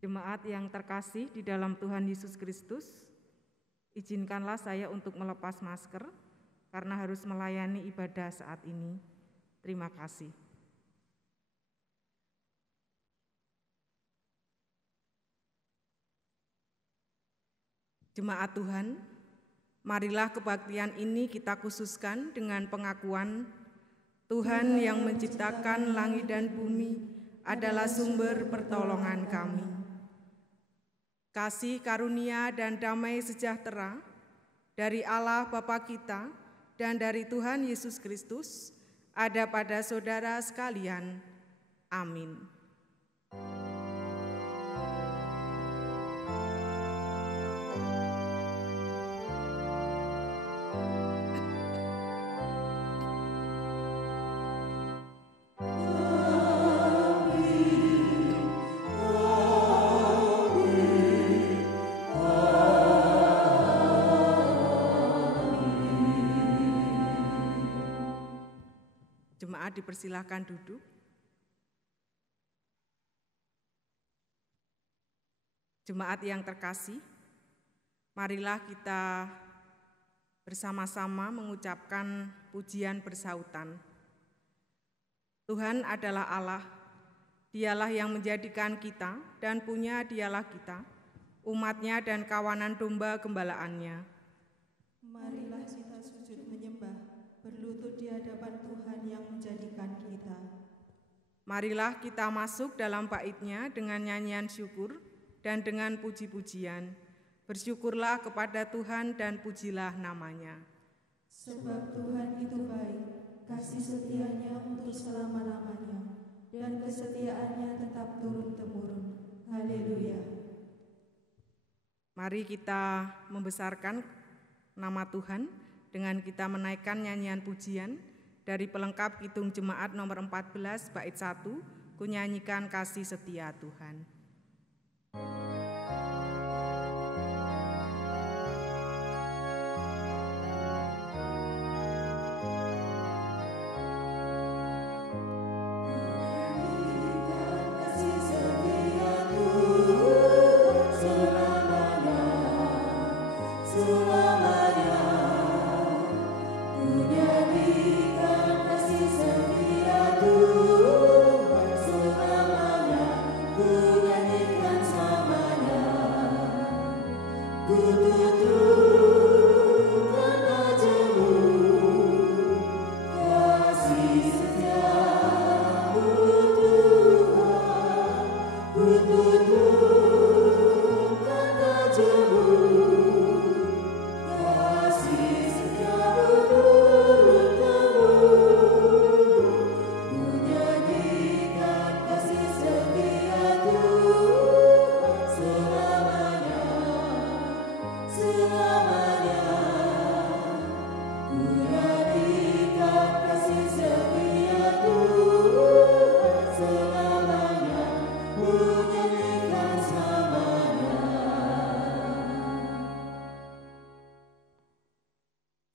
Jemaat yang terkasih di dalam Tuhan Yesus Kristus, izinkanlah saya untuk melepas masker karena harus melayani ibadah saat ini. Terima kasih. Jemaat Tuhan, marilah kebaktian ini kita khususkan dengan pengakuan Tuhan yang menciptakan langit dan bumi adalah sumber pertolongan kami. Kasih karunia dan damai sejahtera dari Allah Bapa kita dan dari Tuhan Yesus Kristus ada pada saudara sekalian. Amin. Dipersilahkan duduk. Jemaat yang terkasih, marilah kita bersama-sama mengucapkan pujian bersautan. Tuhan adalah Allah, Dialah yang menjadikan kita dan punya Dialah kita, umatnya dan kawanan domba gembalaannya. Marilah kita sujud menyembah, berlutut di hadapan Tuhan yang menjadikan kita. Marilah kita masuk dalam bait-Nya dengan nyanyian syukur dan dengan puji-pujian. Bersyukurlah kepada Tuhan dan pujilah nama-Nya. Sebab Tuhan itu baik, kasih setia-Nya untuk selama-lamanya, dan kesetiaan-Nya tetap turun-temurun. Haleluya. Mari kita membesarkan nama Tuhan dengan kita menaikkan nyanyian pujian dari pelengkap Kidung Jemaat nomor 14 bait 1, kunyanyikan kasih setia Tuhan.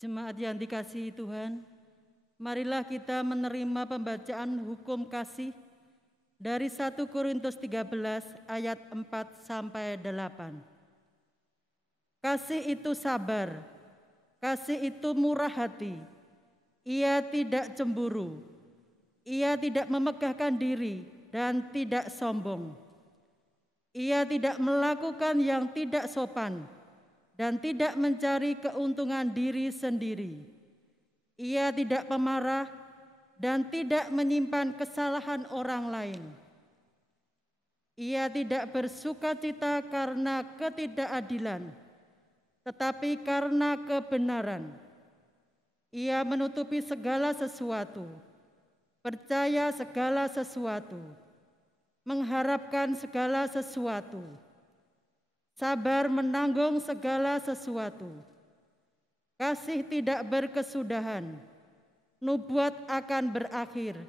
Jemaat yang dikasihi Tuhan, marilah kita menerima pembacaan hukum kasih dari 1 Korintus 13 ayat 4 sampai 8. Kasih itu sabar, kasih itu murah hati, ia tidak cemburu, ia tidak memegahkan diri dan tidak sombong. Ia tidak melakukan yang tidak sopan dan tidak mencari keuntungan diri sendiri. Ia tidak pemarah dan tidak menyimpan kesalahan orang lain. Ia tidak bersukacita karena ketidakadilan, tetapi karena kebenaran. Ia menutupi segala sesuatu, percaya segala sesuatu, mengharapkan segala sesuatu, sabar menanggung segala sesuatu. Kasih tidak berkesudahan, nubuat akan berakhir,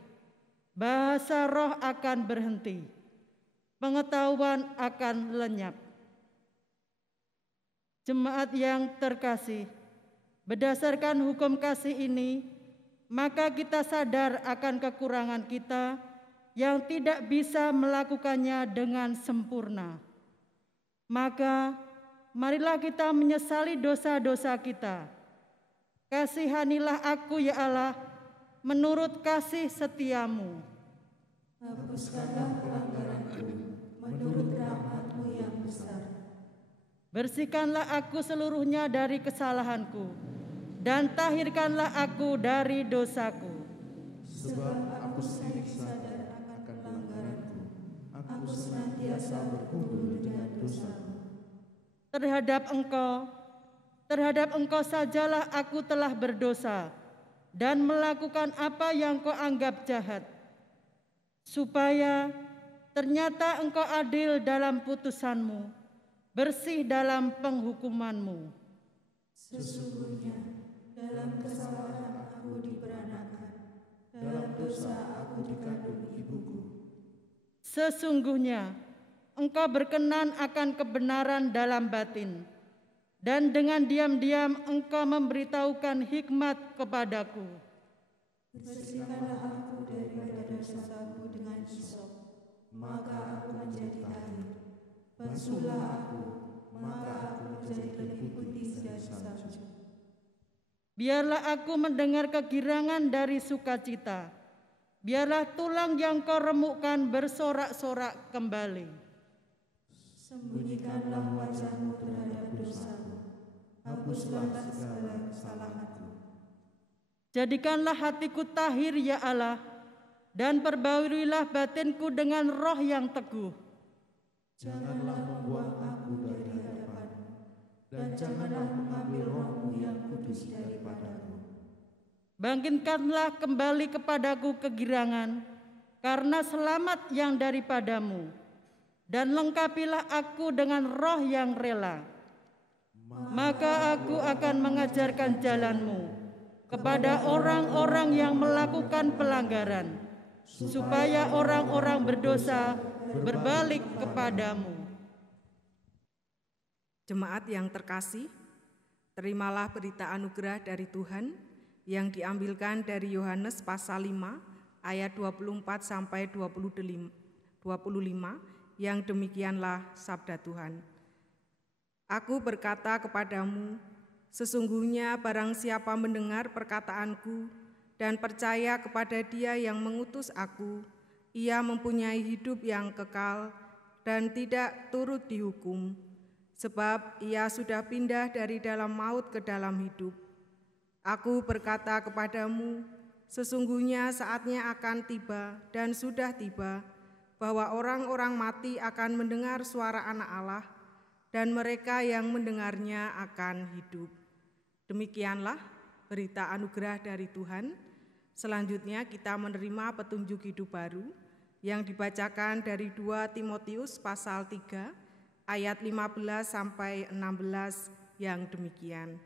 bahasa roh akan berhenti, pengetahuan akan lenyap. Jemaat yang terkasih, berdasarkan hukum kasih ini, maka kita sadar akan kekurangan kita yang tidak bisa melakukannya dengan sempurna. Maka marilah kita menyesali dosa-dosa kita. Kasihanilah aku ya Allah, menurut kasih setiamu. Hapuskanlah pelanggaranku, menurut rahmat-Mu yang besar. Bersihkanlah aku seluruhnya dari kesalahanku, dan tahirkanlah aku dari dosaku. Sebab aku sendiri sadar akan pelanggaranku, aku senantiasa bergumul dengan dosaku. Terhadap Engkau sajalah aku telah berdosa dan melakukan apa yang Kau anggap jahat, supaya ternyata Engkau adil dalam putusan-Mu, bersih dalam penghukuman-Mu. Sesungguhnya dalam kesalahan aku diperanakan, dalam dosa aku dikandung ibuku. Sesungguhnya Engkau berkenan akan kebenaran dalam batin, dan dengan diam-diam Engkau memberitahukan hikmat kepadaku. Bersihkanlah aku daripada dosaku dengan hisop, maka aku menjadi tahir. Basuhlah aku, maka aku menjadi lebih putih dari salju. Biarlah aku mendengar kegirangan dari sukacita. Biarlah tulang yang Kau remukkan bersorak-sorak kembali. Sembunyikanlah wajah-Mu terhadap dosaku, hapuslah segala kesalahanku. Jadikanlah hatiku tahir ya Allah, dan perbaulilah batinku dengan roh yang teguh. Janganlah membuang aku dari hadapan-Mu, dan janganlah mengambil roh-Mu yang kudus daripadaku. Bangkitkanlah kembali kepadaku kegirangan, karena selamat yang daripadamu, dan lengkapilah aku dengan roh yang rela. Maka aku akan mengajarkan jalan-Mu kepada orang-orang yang melakukan pelanggaran, supaya orang-orang berdosa berbalik kepadamu. Jemaat yang terkasih, terimalah berita anugerah dari Tuhan yang diambilkan dari Yohanes pasal 5 ayat 24 sampai 25, yang demikianlah sabda Tuhan. Aku berkata kepadamu, sesungguhnya barang siapa mendengar perkataanku dan percaya kepada Dia yang mengutus aku, ia mempunyai hidup yang kekal dan tidak turut dihukum, sebab ia sudah pindah dari dalam maut ke dalam hidup. Aku berkata kepadamu, sesungguhnya saatnya akan tiba dan sudah tiba, bahwa orang-orang mati akan mendengar suara Anak Allah, dan mereka yang mendengarnya akan hidup. Demikianlah berita anugerah dari Tuhan. Selanjutnya kita menerima petunjuk hidup baru yang dibacakan dari 2 Timotius pasal 3 ayat 15 sampai 16 yang demikian.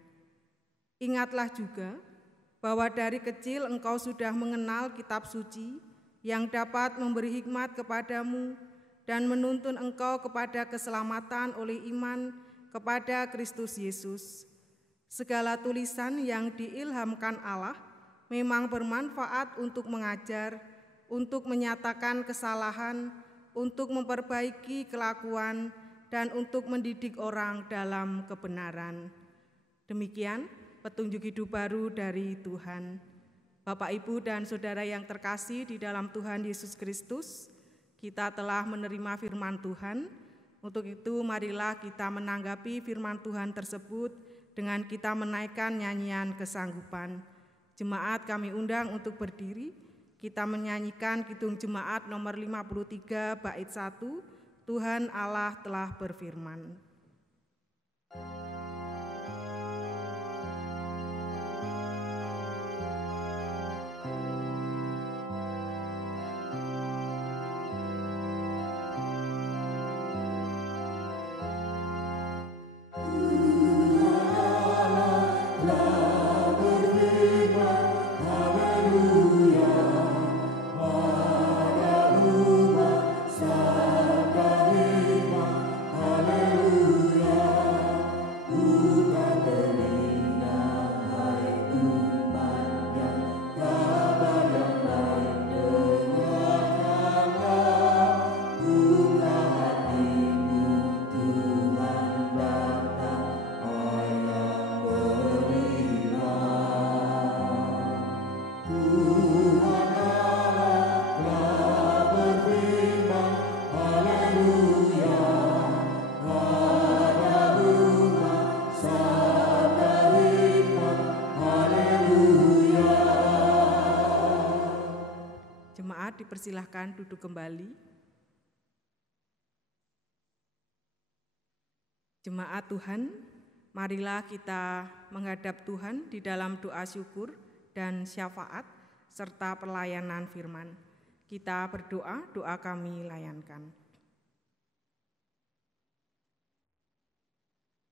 Ingatlah juga bahwa dari kecil engkau sudah mengenal kitab suci yang dapat memberi hikmat kepadamu dan menuntun engkau kepada keselamatan oleh iman kepada Kristus Yesus. Segala tulisan yang diilhamkan Allah memang bermanfaat untuk mengajar, untuk menyatakan kesalahan, untuk memperbaiki kelakuan, dan untuk mendidik orang dalam kebenaran. Demikian petunjuk hidup baru dari Tuhan. Bapak, Ibu, dan Saudara yang terkasih di dalam Tuhan Yesus Kristus, kita telah menerima firman Tuhan. Untuk itu marilah kita menanggapi firman Tuhan tersebut dengan kita menaikkan nyanyian kesanggupan. Jemaat kami undang untuk berdiri, kita menyanyikan Kidung Jemaat nomor 53 bait 1, Tuhan Allah telah berfirman. dipersilahkan duduk kembali. Jemaat Tuhan, marilah kita menghadap Tuhan di dalam doa syukur dan syafaat serta pelayanan firman. Kita berdoa, doa kami layankan.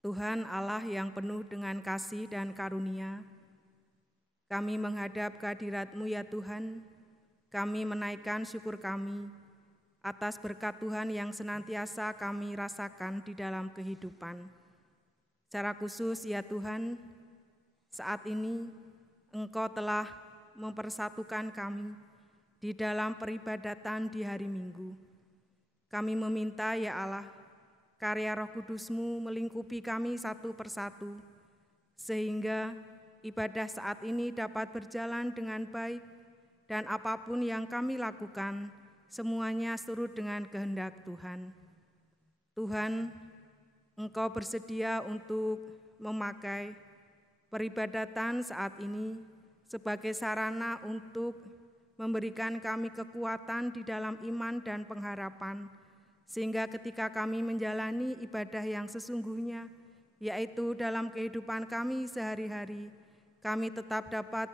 Tuhan Allah yang penuh dengan kasih dan karunia, kami menghadap kehadirat-Mu ya Tuhan, kami menaikkan syukur kami atas berkat Tuhan yang senantiasa kami rasakan di dalam kehidupan. Secara khusus ya Tuhan, saat ini Engkau telah mempersatukan kami di dalam peribadatan di hari Minggu. Kami meminta ya Allah, karya Roh Kudus-Mu melingkupi kami satu persatu, sehingga ibadah saat ini dapat berjalan dengan baik, dan apapun yang kami lakukan, semuanya surut dengan kehendak Tuhan. Tuhan, Engkau bersedia untuk memakai peribadatan saat ini sebagai sarana untuk memberikan kami kekuatan di dalam iman dan pengharapan, sehingga ketika kami menjalani ibadah yang sesungguhnya, yaitu dalam kehidupan kami sehari-hari, kami tetap dapat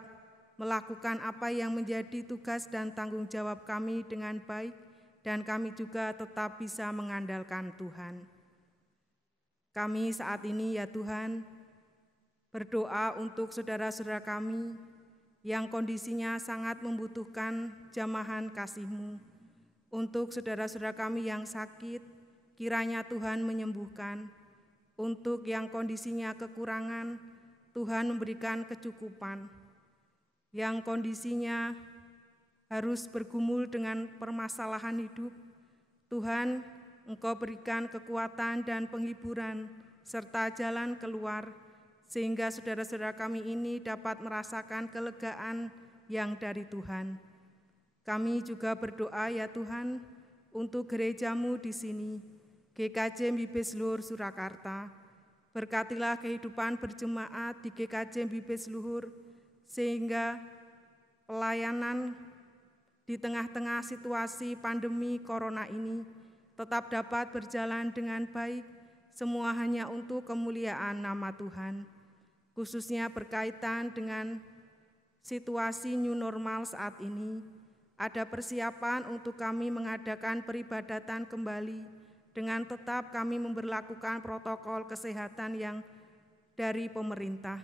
melakukan apa yang menjadi tugas dan tanggung jawab kami dengan baik, dan kami juga tetap bisa mengandalkan Tuhan. Kami saat ini ya Tuhan, berdoa untuk saudara-saudara kami yang kondisinya sangat membutuhkan jamahan kasih-Mu. Untuk saudara-saudara kami yang sakit, kiranya Tuhan menyembuhkan. Untuk yang kondisinya kekurangan, Tuhan memberikan kecukupan. Yang kondisinya harus bergumul dengan permasalahan hidup, Tuhan, Engkau berikan kekuatan dan penghiburan serta jalan keluar, sehingga saudara-saudara kami ini dapat merasakan kelegaan yang dari Tuhan. Kami juga berdoa ya Tuhan untuk gereja-Mu di sini, GKJ Mbibes Luhur Surakarta. Berkatilah kehidupan berjemaat di GKJ Mbibes Luhur, sehingga pelayanan di tengah-tengah situasi pandemi corona ini tetap dapat berjalan dengan baik, semua hanya untuk kemuliaan nama Tuhan. Khususnya berkaitan dengan situasi new normal saat ini, ada persiapan untuk kami mengadakan peribadatan kembali dengan tetap kami memberlakukan protokol kesehatan yang dari pemerintah.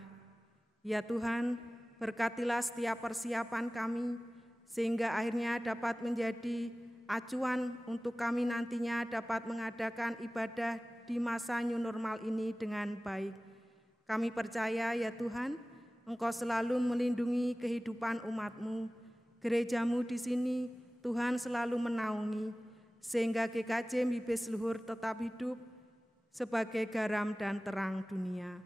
Ya Tuhan, berkatilah setiap persiapan kami, sehingga akhirnya dapat menjadi acuan untuk kami nantinya dapat mengadakan ibadah di masa new normal ini dengan baik. Kami percaya ya Tuhan, Engkau selalu melindungi kehidupan umat-Mu, gereja-Mu di sini, Tuhan selalu menaungi, sehingga GKJ Mbibes Luhur tetap hidup sebagai garam dan terang dunia.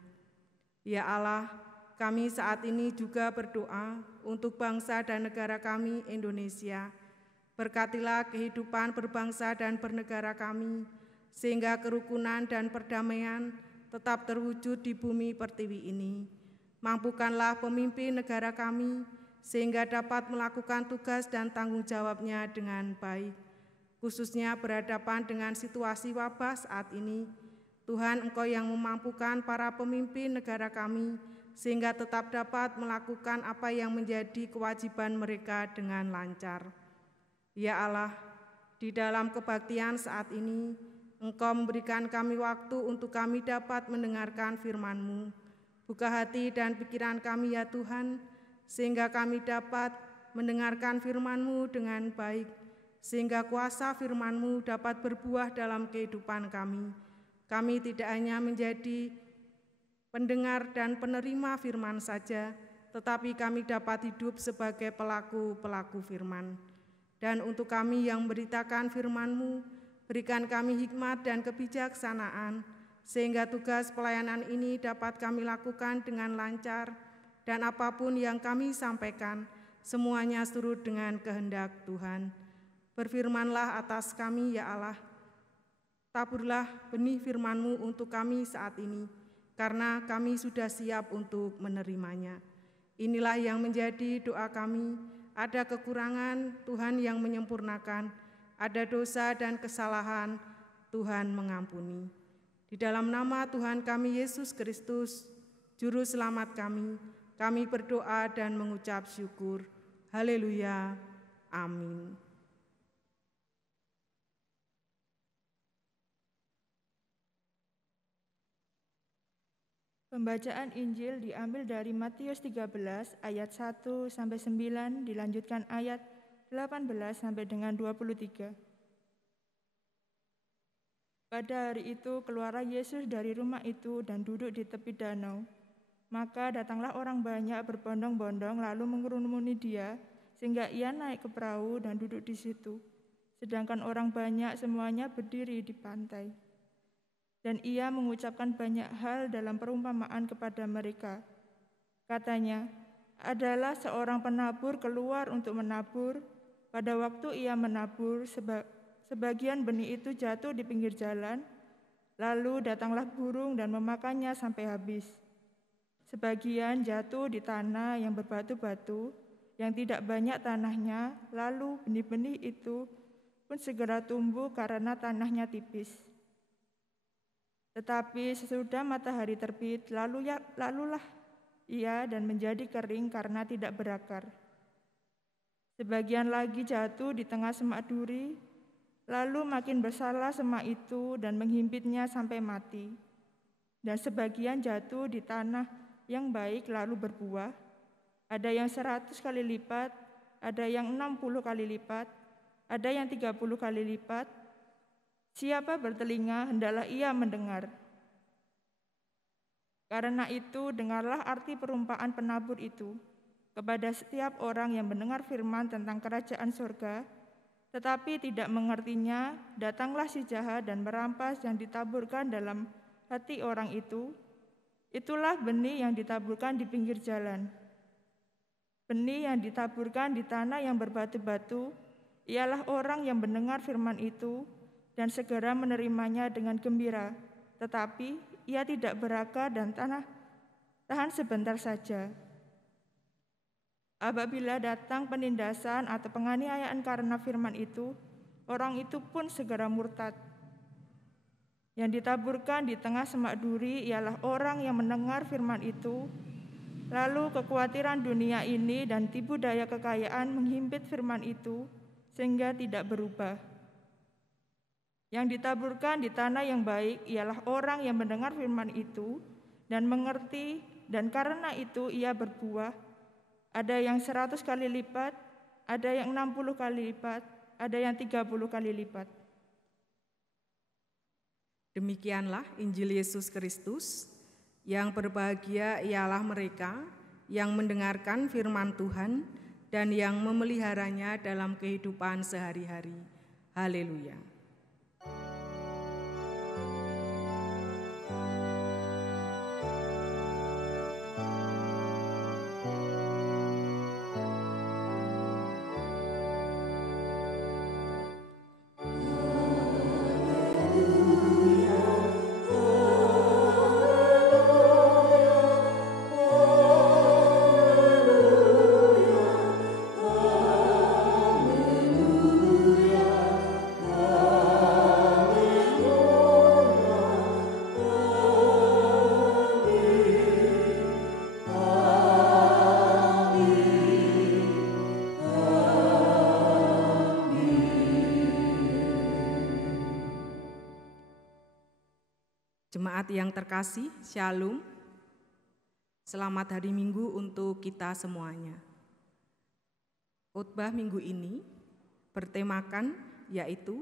Ya Allah, kami saat ini juga berdoa untuk bangsa dan negara kami Indonesia. Berkatilah kehidupan berbangsa dan bernegara kami, sehingga kerukunan dan perdamaian tetap terwujud di bumi pertiwi ini. Mampukanlah pemimpin negara kami, sehingga dapat melakukan tugas dan tanggung jawabnya dengan baik. Khususnya berhadapan dengan situasi wabah saat ini, Tuhan Engkau yang memampukan para pemimpin negara kami, sehingga tetap dapat melakukan apa yang menjadi kewajiban mereka dengan lancar. Ya Allah, di dalam kebaktian saat ini, Engkau memberikan kami waktu untuk kami dapat mendengarkan firman-Mu. Buka hati dan pikiran kami ya Tuhan, sehingga kami dapat mendengarkan firman-Mu dengan baik, sehingga kuasa firman-Mu dapat berbuah dalam kehidupan kami. Kami tidak hanya menjadi pendengar dan penerima firman saja, tetapi kami dapat hidup sebagai pelaku-pelaku firman. Dan untuk kami yang memberitakan firman-Mu, berikan kami hikmat dan kebijaksanaan, sehingga tugas pelayanan ini dapat kami lakukan dengan lancar, dan apapun yang kami sampaikan, semuanya surut dengan kehendak Tuhan. Berfirmanlah atas kami ya Allah, taburlah benih firman-Mu untuk kami saat ini, karena kami sudah siap untuk menerimanya. Inilah yang menjadi doa kami ada kekurangan, Tuhan yang menyempurnakan, ada dosa dan kesalahan, Tuhan mengampuni. Di dalam nama Tuhan kami Yesus Kristus, Juru Selamat kami berdoa dan mengucap syukur. Haleluya. Amin. Pembacaan Injil diambil dari Matius 13 ayat 1 sampai 9 dilanjutkan ayat 18 sampai dengan 23. Pada hari itu keluarlah Yesus dari rumah itu dan duduk di tepi danau. Maka datanglah orang banyak berbondong-bondong lalu mengerumuni dia sehingga ia naik ke perahu dan duduk di situ. Sedangkan orang banyak semuanya berdiri di pantai. Dan ia mengucapkan banyak hal dalam perumpamaan kepada mereka. Katanya, adalah seorang penabur keluar untuk menabur. Pada waktu ia menabur, sebagian benih itu jatuh di pinggir jalan, lalu datanglah burung dan memakannya sampai habis. Sebagian jatuh di tanah yang berbatu-batu, yang tidak banyak tanahnya, lalu benih-benih itu pun segera tumbuh karena tanahnya tipis. Tetapi sesudah matahari terbit, lalulah ia dan menjadi kering karena tidak berakar. Sebagian lagi jatuh di tengah semak duri, lalu makin besarlah semak itu dan menghimpitnya sampai mati. Dan sebagian jatuh di tanah yang baik lalu berbuah, ada yang 100 kali lipat, ada yang 60 kali lipat, ada yang 30 kali lipat. Siapa bertelinga, hendaklah ia mendengar. Karena itu, dengarlah arti perumpamaan penabur itu. Kepada setiap orang yang mendengar firman tentang kerajaan surga, tetapi tidak mengertinya, datanglah si jahat dan merampas yang ditaburkan dalam hati orang itu. Itulah benih yang ditaburkan di pinggir jalan. Benih yang ditaburkan di tanah yang berbatu-batu, ialah orang yang mendengar firman itu, dan segera menerimanya dengan gembira, tetapi ia tidak berakar dan tahan sebentar saja. Apabila datang penindasan atau penganiayaan karena firman itu, orang itu pun segera murtad. Yang ditaburkan di tengah semak duri ialah orang yang mendengar firman itu, lalu kekhawatiran dunia ini dan tipu daya kekayaan menghimpit firman itu, sehingga tidak berubah. Yang ditaburkan di tanah yang baik ialah orang yang mendengar firman itu dan mengerti, dan karena itu ia berbuah. Ada yang 100 kali lipat, ada yang 60 kali lipat, ada yang 30 kali lipat. Demikianlah Injil Yesus Kristus. Yang berbahagia ialah mereka yang mendengarkan firman Tuhan dan yang memeliharanya dalam kehidupan sehari-hari. Haleluya. Jemaat yang terkasih, Shalom. Selamat hari Minggu untuk kita semuanya. Khotbah minggu ini bertemakan yaitu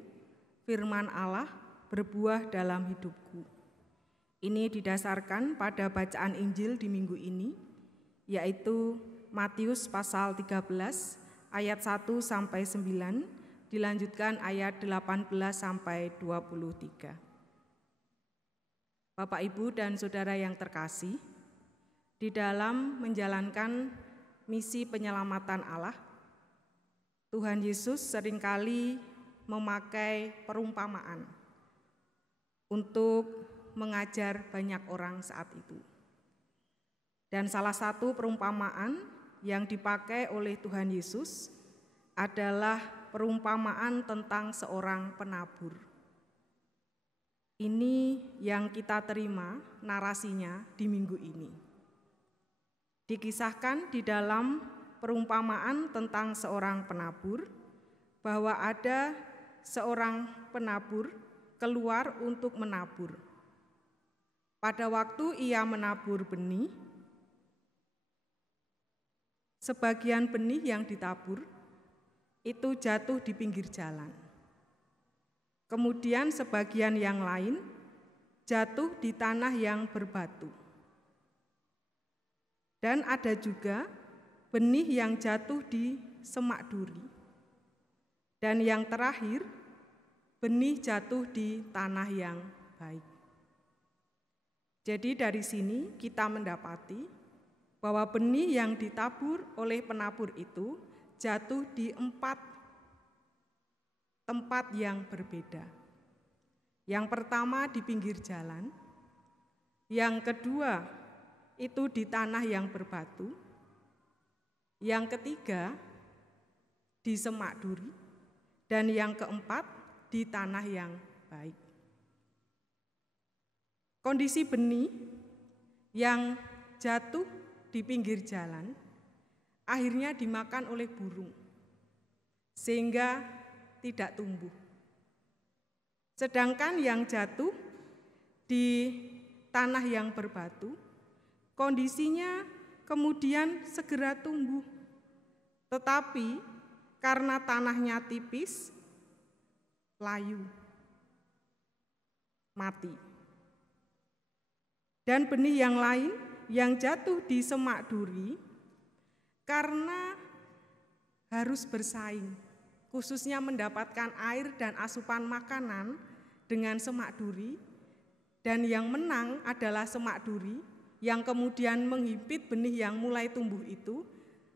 firman Allah berbuah dalam hidupku. Ini didasarkan pada bacaan Injil di minggu ini, yaitu Matius pasal 13 ayat 1 sampai 9, dilanjutkan ayat 18 sampai 23. Bapak, Ibu, dan Saudara yang terkasih, di dalam menjalankan misi penyelamatan Allah, Tuhan Yesus seringkali memakai perumpamaan untuk mengajar banyak orang saat itu. Dan salah satu perumpamaan yang dipakai oleh Tuhan Yesus adalah perumpamaan tentang seorang penabur. Ini yang kita terima narasinya di minggu ini. Dikisahkan di dalam perumpamaan tentang seorang penabur, bahwa ada seorang penabur keluar untuk menabur. Pada waktu ia menabur benih, sebagian benih yang ditabur itu jatuh di pinggir jalan. Kemudian sebagian yang lain jatuh di tanah yang berbatu. Dan ada juga benih yang jatuh di semak duri. Dan yang terakhir, benih jatuh di tanah yang baik. Jadi dari sini kita mendapati bahwa benih yang ditabur oleh penabur itu jatuh di 4 tempat yang berbeda. Yang pertama di pinggir jalan, yang kedua itu di tanah yang berbatu, yang ketiga di semak duri, dan yang keempat di tanah yang baik. Kondisi benih yang jatuh di pinggir jalan akhirnya dimakan oleh burung, sehingga tidak tumbuh. Sedangkan yang jatuh di tanah yang berbatu, kondisinya kemudian segera tumbuh. Tetapi karena tanahnya tipis, layu, mati. Dan benih yang lain yang jatuh di semak duri karena harus bersaing, khususnya mendapatkan air dan asupan makanan dengan semak duri, dan yang menang adalah semak duri yang kemudian menghimpit benih yang mulai tumbuh itu,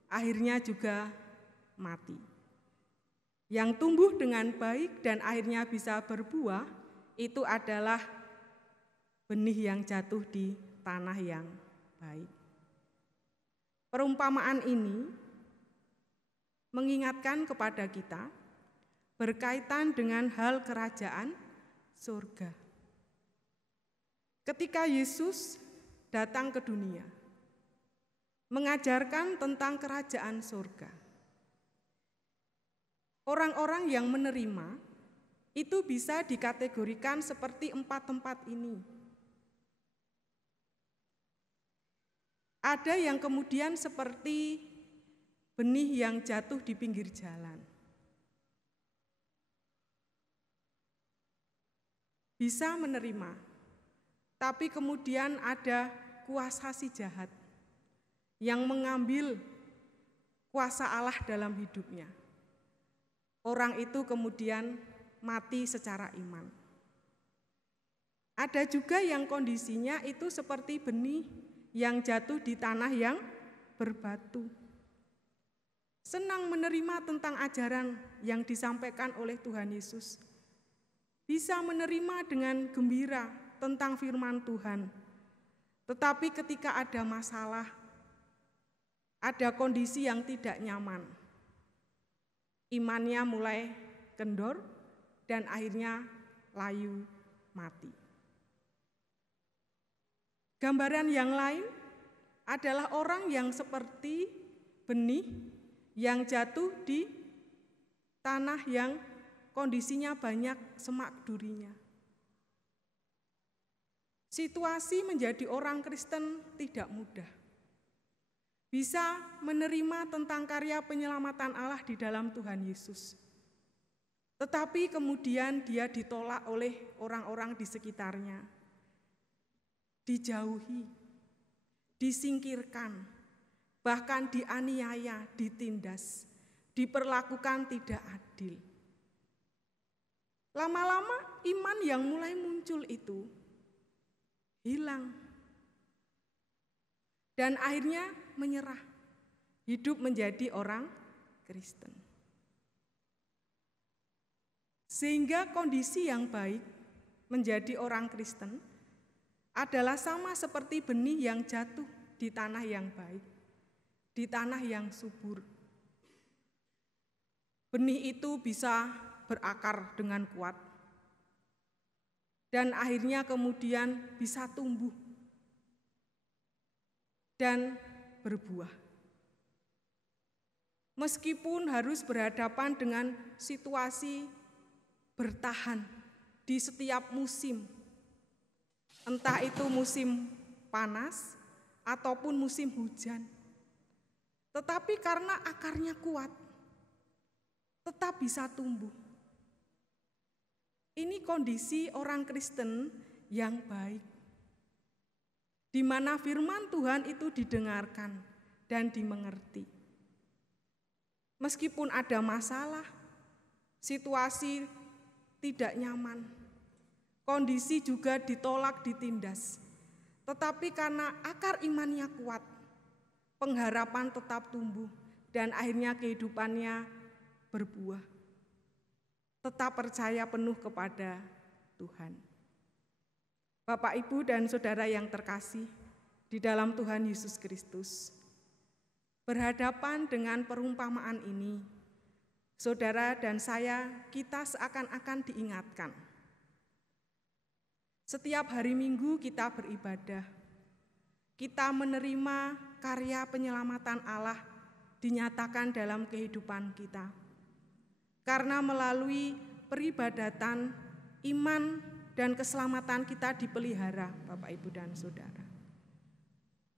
akhirnya juga mati. Yang tumbuh dengan baik dan akhirnya bisa berbuah, itu adalah benih yang jatuh di tanah yang baik. Perumpamaan ini mengingatkan kepada kita berkaitan dengan hal kerajaan surga. Ketika Yesus datang ke dunia, mengajarkan tentang kerajaan surga, orang-orang yang menerima itu bisa dikategorikan seperti 4 tempat ini. Ada yang kemudian seperti benih yang jatuh di pinggir jalan. Bisa menerima, tapi kemudian ada kuasa si jahat yang mengambil kuasa Allah dalam hidupnya. Orang itu kemudian mati secara iman. Ada juga yang kondisinya itu seperti benih yang jatuh di tanah yang berbatu. Senang menerima tentang ajaran yang disampaikan oleh Tuhan Yesus. Bisa menerima dengan gembira tentang firman Tuhan. Tetapi ketika ada masalah, ada kondisi yang tidak nyaman, imannya mulai kendor dan akhirnya layu mati. Gambaran yang lain adalah orang yang seperti benih yang jatuh di tanah yang kondisinya banyak semak durinya. Situasi menjadi orang Kristen tidak mudah. Bisa menerima tentang karya penyelamatan Allah di dalam Tuhan Yesus. Tetapi kemudian dia ditolak oleh orang-orang di sekitarnya. Dijauhi, disingkirkan, bahkan dianiaya, ditindas, diperlakukan tidak adil. Lama-lama iman yang mulai muncul itu hilang. Dan akhirnya menyerah, hidup menjadi orang Kristen. Sehingga kondisi yang baik menjadi orang Kristen adalah sama seperti benih yang jatuh di tanah yang baik. di tanah yang subur. Benih itu bisa berakar dengan kuat. Dan akhirnya kemudian bisa tumbuh dan berbuah. Meskipun harus berhadapan dengan situasi bertahan di setiap musim, entah itu musim panas ataupun musim hujan. Tetapi karena akarnya kuat, tetap bisa tumbuh. Ini kondisi orang Kristen yang baik, di mana firman Tuhan itu didengarkan dan dimengerti. Meskipun ada masalah, situasi tidak nyaman, kondisi juga ditolak, ditindas. Tetapi karena akar imannya kuat, pengharapan tetap tumbuh dan akhirnya kehidupannya berbuah. Tetap percaya penuh kepada Tuhan. Bapak, Ibu, dan saudara yang terkasih di dalam Tuhan Yesus Kristus, berhadapan dengan perumpamaan ini, saudara dan saya, kita seakan-akan diingatkan. Setiap hari Minggu kita beribadah, kita menerima karya penyelamatan Allah dinyatakan dalam kehidupan kita. Karena melalui peribadatan, iman dan keselamatan kita dipelihara, Bapak, Ibu, dan saudara.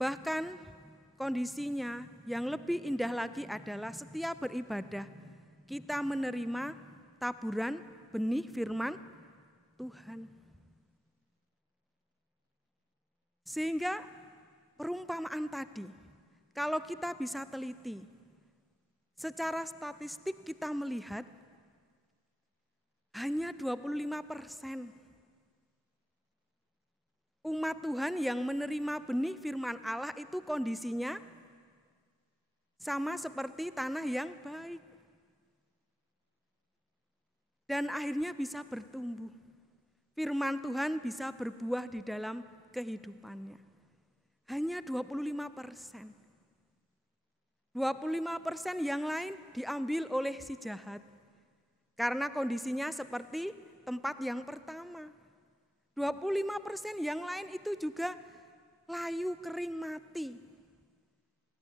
Bahkan kondisinya yang lebih indah lagi adalah setiap beribadah, kita menerima taburan benih firman Tuhan. Sehingga perumpamaan tadi, kalau kita bisa teliti, secara statistik kita melihat hanya 25% umat Tuhan yang menerima benih firman Allah itu kondisinya sama seperti tanah yang baik. Dan akhirnya bisa bertumbuh. Firman Tuhan bisa berbuah di dalam kehidupannya. Hanya 25%. 25% yang lain diambil oleh si jahat. Karena kondisinya seperti tempat yang pertama. 25% yang lain itu juga layu, kering, mati.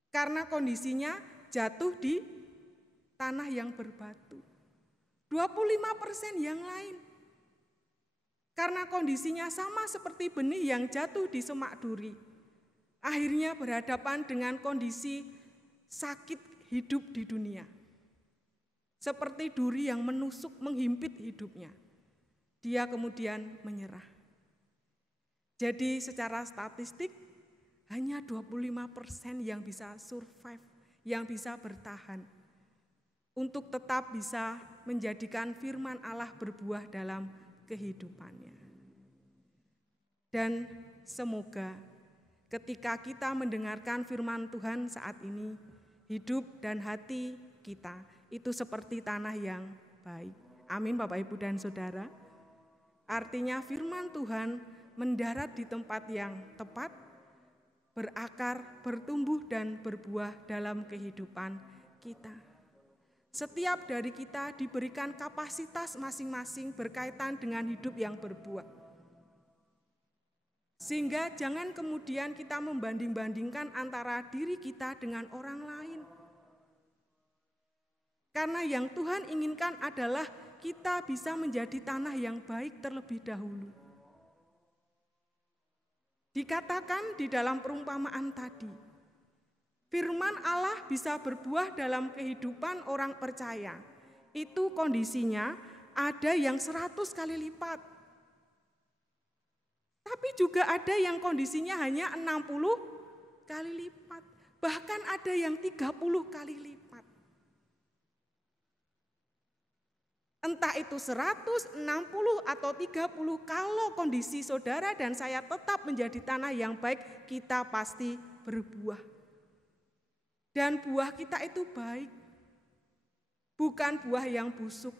Karena kondisinya jatuh di tanah yang berbatu. 25% yang lain karena kondisinya sama seperti benih yang jatuh di semak duri. Akhirnya berhadapan dengan kondisi sakit hidup di dunia. Seperti duri yang menusuk, menghimpit hidupnya. Dia kemudian menyerah. Jadi secara statistik hanya 25% yang bisa survive, yang bisa bertahan. Untuk tetap bisa menjadikan firman Allah berbuah dalam kehidupannya. Dan semoga ketika kita mendengarkan firman Tuhan saat ini, hidup dan hati kita itu seperti tanah yang baik. Amin, Bapak, Ibu, dan saudara. Artinya firman Tuhan mendarat di tempat yang tepat, berakar, bertumbuh, dan berbuah dalam kehidupan kita. Setiap dari kita diberikan kapasitas masing-masing berkaitan dengan hidup yang berbuah. Sehingga jangan kemudian kita membanding-bandingkan antara diri kita dengan orang lain. Karena yang Tuhan inginkan adalah kita bisa menjadi tanah yang baik terlebih dahulu. Dikatakan di dalam perumpamaan tadi, firman Allah bisa berbuah dalam kehidupan orang percaya. Itu kondisinya ada yang 100 kali lipat. Tapi juga ada yang kondisinya hanya 60 kali lipat. Bahkan ada yang 30 kali lipat. Entah itu 100, 60, atau 30, kalau kondisi saudara dan saya tetap menjadi tanah yang baik, kita pasti berbuah. Dan buah kita itu baik, bukan buah yang busuk.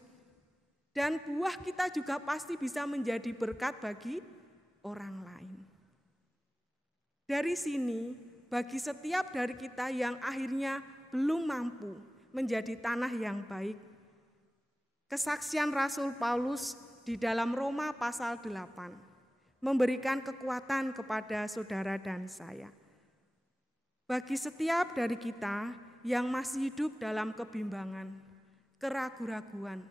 Dan buah kita juga pasti bisa menjadi berkat bagi orang lain. Dari sini bagi setiap dari kita yang akhirnya belum mampu menjadi tanah yang baik. Kesaksian Rasul Paulus di dalam Roma pasal 8 memberikan kekuatan kepada saudara dan saya. Bagi setiap dari kita yang masih hidup dalam kebimbangan, keraguan-raguan,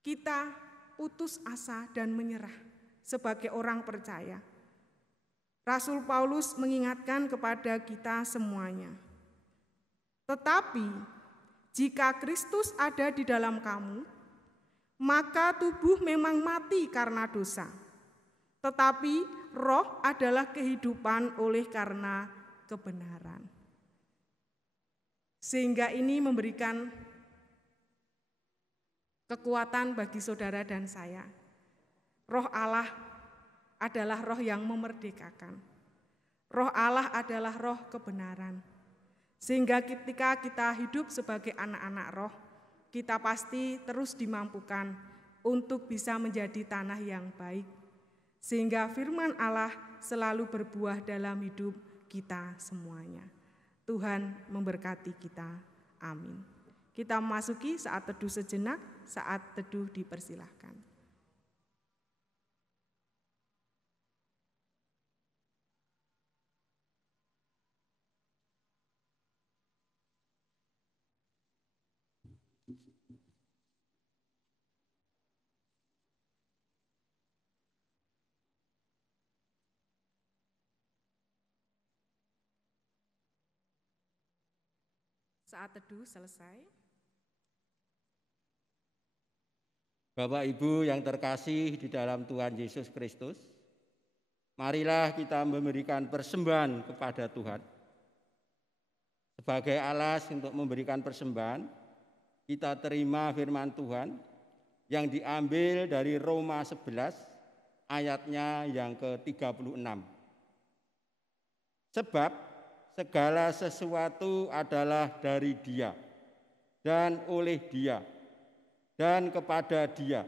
kita putus asa dan menyerah sebagai orang percaya. Rasul Paulus mengingatkan kepada kita semuanya. Tetapi jika Kristus ada di dalam kamu, maka tubuh memang mati karena dosa. Tetapi roh adalah kehidupan oleh karena kebenaran. Sehingga ini memberikan kekuatan bagi saudara dan saya. Roh Allah adalah roh yang memerdekakan. Roh Allah adalah roh kebenaran. Sehingga ketika kita hidup sebagai anak-anak roh, kita pasti terus dimampukan untuk bisa menjadi tanah yang baik. Sehingga firman Allah selalu berbuah dalam hidup kita semuanya. Tuhan memberkati kita. Amin. Kita memasuki saat teduh sejenak, saat teduh dipersilahkan. Saat teduh selesai. Bapak Ibu yang terkasih di dalam Tuhan Yesus Kristus, marilah kita memberikan persembahan kepada Tuhan. Sebagai alas untuk memberikan persembahan, kita terima firman Tuhan yang diambil dari Roma 11 ayatnya yang ke-36. Sebab segala sesuatu adalah dari Dia, dan oleh Dia, dan kepada Dia.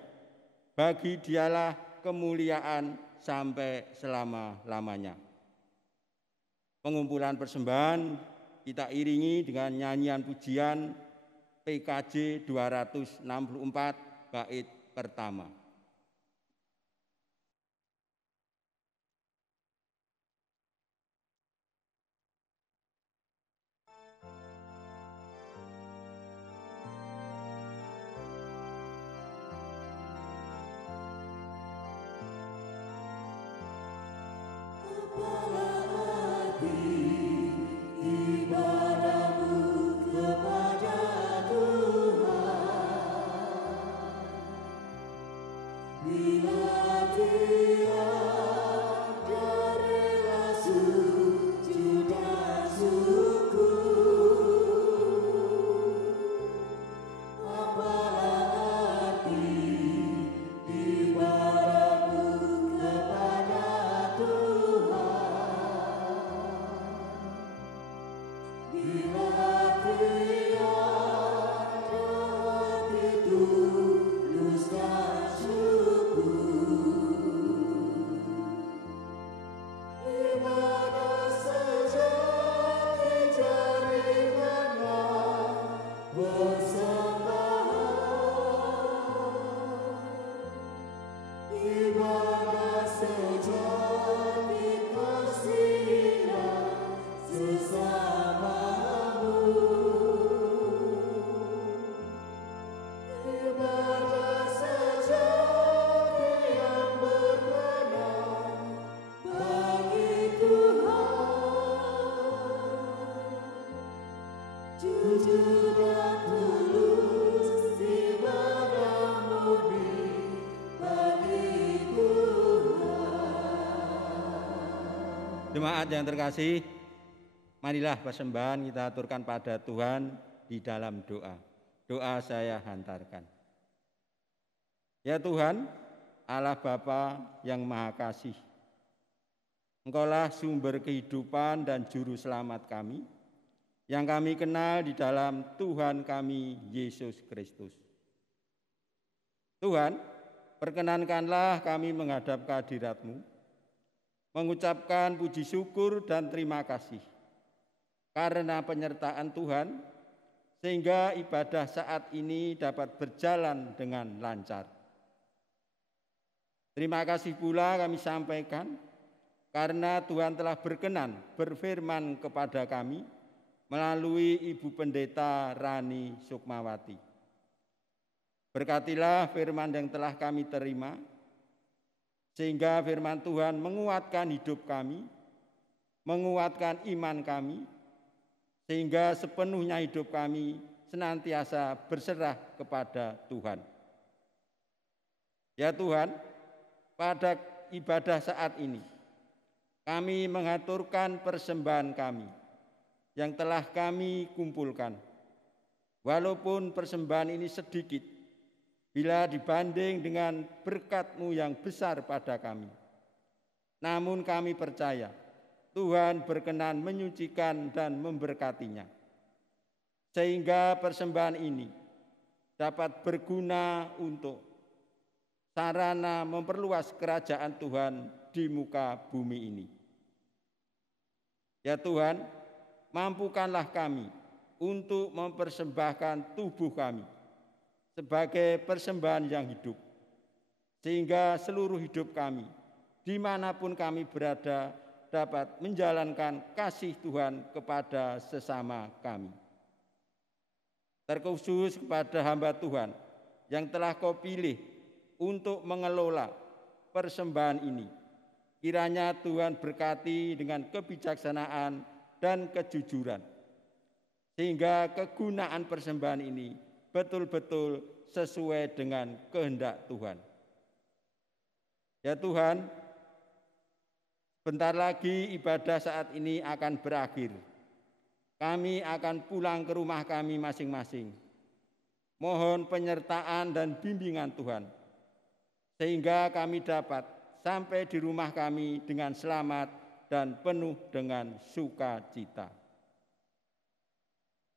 Bagi Dialah kemuliaan sampai selama-lamanya. Pengumpulan persembahan kita iringi dengan nyanyian pujian PKJ 264 bait pertama. Jemaat yang terkasih, marilah persembahan kita aturkan pada Tuhan di dalam doa. Doa saya hantarkan. Ya Tuhan, Allah Bapa yang Maha Kasih, Engkaulah sumber kehidupan dan juru selamat kami, yang kami kenal di dalam Tuhan kami, Yesus Kristus. Tuhan, perkenankanlah kami menghadap kehadirat-Mu, mengucapkan puji syukur dan terima kasih karena penyertaan Tuhan, sehingga ibadah saat ini dapat berjalan dengan lancar. Terima kasih pula kami sampaikan karena Tuhan telah berkenan berfirman kepada kami melalui Ibu Pendeta Rani Sukmawati. Berkatilah firman yang telah kami terima, sehingga firman Tuhan menguatkan hidup kami, menguatkan iman kami, sehingga sepenuhnya hidup kami senantiasa berserah kepada Tuhan. Ya Tuhan, pada ibadah saat ini, kami mengaturkan persembahan kami yang telah kami kumpulkan. Walaupun persembahan ini sedikit, bila dibanding dengan berkat-Mu yang besar pada kami. Namun kami percaya, Tuhan berkenan menyucikan dan memberkatinya. Sehingga persembahan ini dapat berguna untuk sarana memperluas kerajaan Tuhan di muka bumi ini. Ya Tuhan, mampukanlah kami untuk mempersembahkan tubuh kami sebagai persembahan yang hidup, sehingga seluruh hidup kami, dimanapun kami berada, dapat menjalankan kasih Tuhan kepada sesama kami. Terkhusus kepada hamba Tuhan yang telah Kau pilih untuk mengelola persembahan ini. Kiranya Tuhan berkati dengan kebijaksanaan dan kejujuran, sehingga kegunaan persembahan ini betul-betul sesuai dengan kehendak Tuhan. Ya Tuhan, bentar lagi ibadah saat ini akan berakhir. Kami akan pulang ke rumah kami masing-masing. Mohon penyertaan dan bimbingan Tuhan, sehingga kami dapat sampai di rumah kami dengan selamat dan penuh dengan sukacita.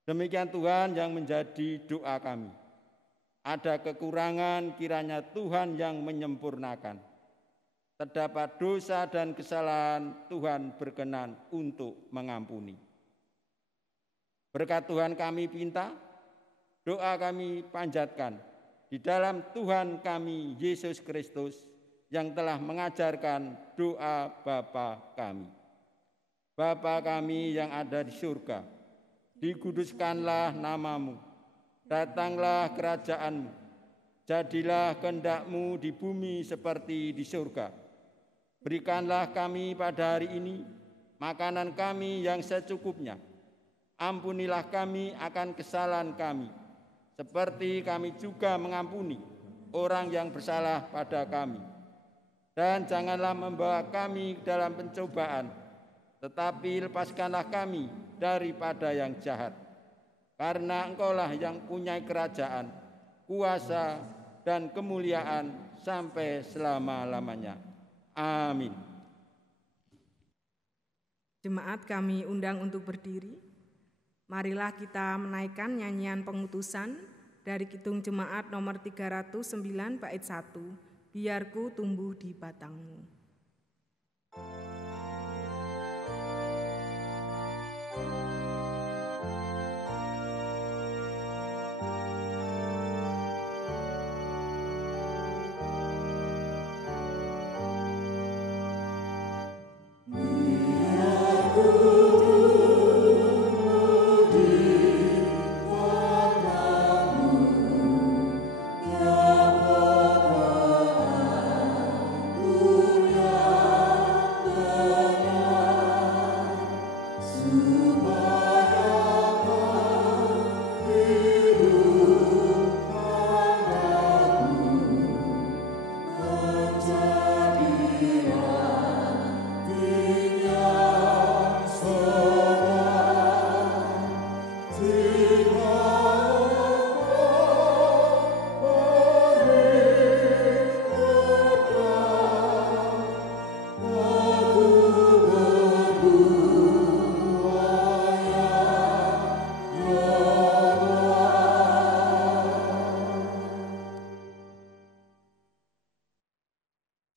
Demikian Tuhan yang menjadi doa kami. Ada kekurangan, kiranya Tuhan yang menyempurnakan. Terdapat dosa dan kesalahan, Tuhan berkenan untuk mengampuni. Berkat Tuhan kami pinta, doa kami panjatkan di dalam Tuhan kami Yesus Kristus yang telah mengajarkan doa Bapa kami. Bapa kami yang ada di surga, dikuduskanlah nama-Mu, datanglah kerajaan-Mu, jadilah kehendak-Mu di bumi seperti di surga. Berikanlah kami pada hari ini makanan kami yang secukupnya. Ampunilah kami akan kesalahan kami, seperti kami juga mengampuni orang yang bersalah pada kami. Dan janganlah membawa kami dalam pencobaan, tetapi lepaskanlah kami daripada yang jahat. Karena Engkaulah yang punya kerajaan, kuasa, dan kemuliaan sampai selama-lamanya. Amin. Jemaat kami undang untuk berdiri. Marilah kita menaikkan nyanyian pengutusan dari Kidung Jemaat nomor 309 bait 1. Biarku tumbuh di batang-Mu. Hallelujah.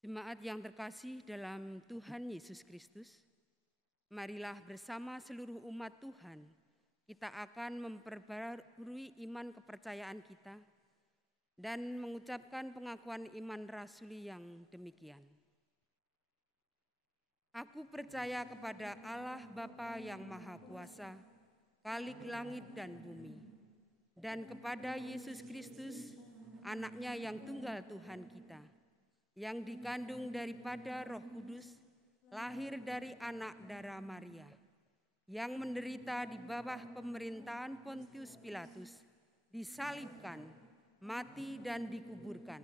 Jemaat yang terkasih dalam Tuhan Yesus Kristus, marilah bersama seluruh umat Tuhan kita akan memperbarui iman kepercayaan kita dan mengucapkan pengakuan iman rasuli yang demikian. Aku percaya kepada Allah Bapa yang Maha Kuasa, Khalik langit dan bumi, dan kepada Yesus Kristus, Anak-Nya yang tunggal Tuhan kita, yang dikandung daripada Roh Kudus, lahir dari anak darah Maria, yang menderita di bawah pemerintahan Pontius Pilatus, disalibkan, mati dan dikuburkan,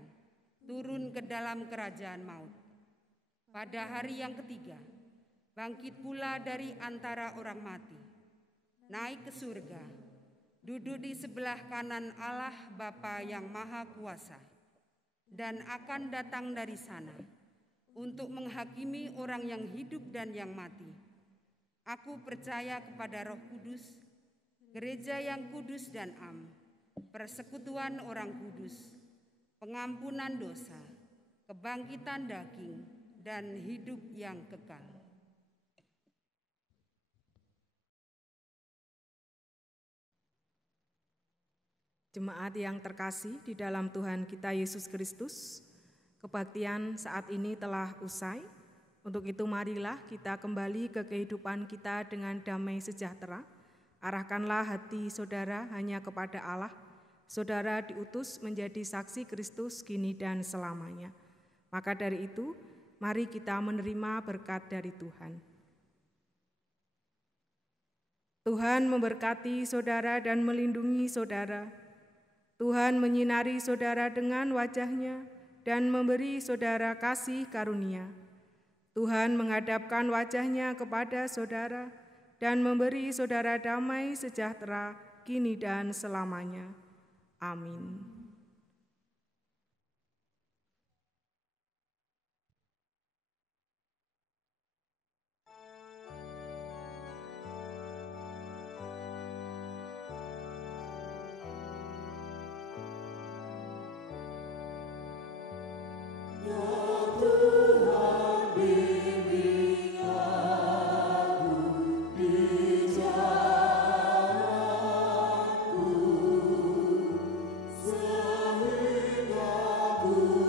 turun ke dalam kerajaan maut. Pada hari yang ketiga, bangkit pula dari antara orang mati, naik ke surga, duduk di sebelah kanan Allah Bapa yang Maha Kuasa, dan akan datang dari sana untuk menghakimi orang yang hidup dan yang mati. Aku percaya kepada Roh Kudus, gereja yang kudus dan am, persekutuan orang kudus, pengampunan dosa, kebangkitan daging, dan hidup yang kekal. Jemaat yang terkasih di dalam Tuhan kita Yesus Kristus, kebaktian saat ini telah usai. Untuk itu marilah kita kembali ke kehidupan kita dengan damai sejahtera. Arahkanlah hati saudara hanya kepada Allah. Saudara diutus menjadi saksi Kristus kini dan selamanya. Maka dari itu, mari kita menerima berkat dari Tuhan. Tuhan memberkati saudara dan melindungi saudara. Tuhan menyinari saudara dengan wajah-Nya dan memberi saudara kasih karunia. Tuhan menghadapkan wajah-Nya kepada saudara dan memberi saudara damai sejahtera kini dan selamanya. Amin. Sehingga ku